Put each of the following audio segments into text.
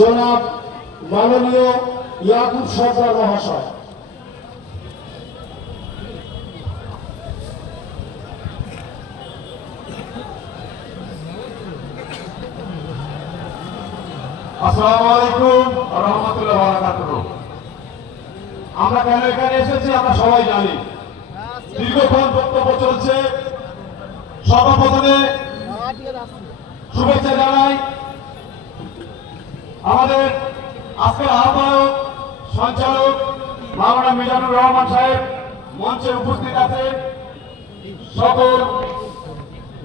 জনাব মাননীয় ইয়াকুব সরকার মহাশয়। আমরা এসেছি আমরা সবাই জানি। বক্তব্য চলছে। সর্বপ্রথমে শুভেচ্ছা জানাই। আমাদের আজকের আহ্বায়ক, সঞ্চালক মাওলানা মিজানুর রহমান সাহেব মঞ্চে উপস্থিত আছেন। সকল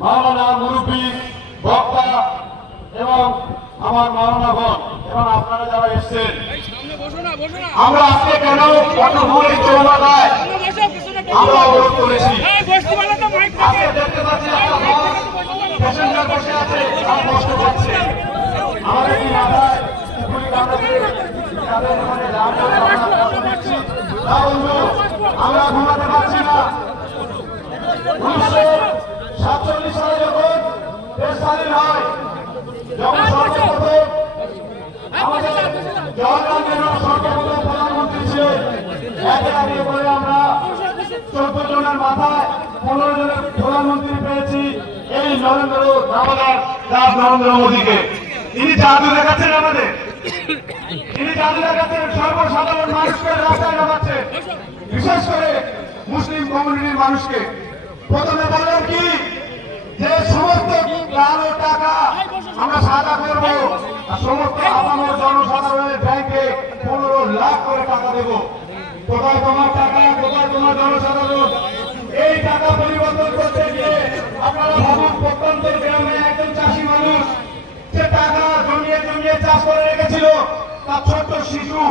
মাওলানা মুরব্বী, বক্তা এবং আমার মাওলানা গণ এবং আপনারা যারা এসছেন। আমরা আজকে কেন চৌমাথায় আমরা অবরোধ করেছি? আজকে দেখতে পাচ্ছি একটা বাস আছে কষ্ট পাচ্ছে আমাদের কি মাথায় পুকুরি কামড়াতে তাদের ওখানে যাওয়ার জন্য আমরা কষ্ট দিচ্ছি না বন্ধু আমরা ঘুমাতে পারছি না। উনিশশো সাতচল্লিশ সালে যখন দেশ স্বাধীন হয়, যখন সর্বপ্রথম জওয়াহরলাল নেহরু সর্বপ্রথম প্রধানমন্ত্রী ছিলেন, একে একে করে আমরা চোদ্দ জনের মাথায় পনেরো জনের প্রধানমন্ত্রী পেয়েছি এই নরেন্দ্র দামোদর দাস নরেন্দ্র মোদীকে। তিনি জাদু দেখাচ্ছেন আমাদের। তিনি জাদু দেখাচ্ছেন সর্বসাধারণ মানুষকে রাস্তায় বিশেষ করে মুসলিম কমিউনিটির মানুষকে। প্রথমে বললেন কি? যে সমস্ত কালো টাকা আমরা সাদা করব সমস্ত আপামর জনসাধারণের ব্যাংকে পনেরো লাখ করে টাকা দেব। কোথায় তোমার টাকা? কোথায় তোমার জনসাধারণ? এই টাকা পরিবর্তন করতে গিয়ে আপনারা ভাবুন, প্রত্যন্ত গ্রামে একজন চাষি মানুষ সে টাকা জমিয়ে জমিয়ে চাষ করে রেখেছিল, তার ছোট্ট শিশু,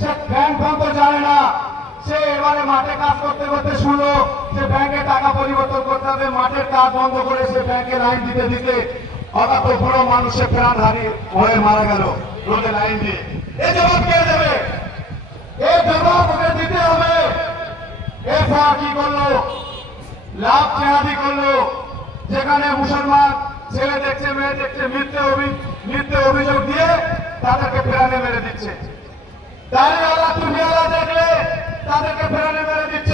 সে ব্যাংক ফ্যাঙ্ক জানে না। সে এবারে মাঠে কাজ করতে করতে শুনলো যে ব্যাংকে টাকা পরিবর্তন করতে হবে, মাঠের কাজ বন্ধ করে সে ব্যাংকে লাইন দিতে দিতে হঠাৎ বড় মানুষে প্রাণ হারিয়ে হয়ে মারা গেল, রোদে লাইন দিয়ে। এই জবাব কে দেবে? এই জবাব ওকে দিতে হবে। কি করল? লাভ চেহাদি করল। যেখানে মুসলমান ছেলে দেখছে, মেয়ে দেখছে, মিথ্যে মিথ্যে অভিযোগ দিয়ে তাদেরকে প্রাণে মেরে দিচ্ছে। দাঁড়িয়ে দেখলে তাদেরকে ফেরানে মেরে দিচ্ছে।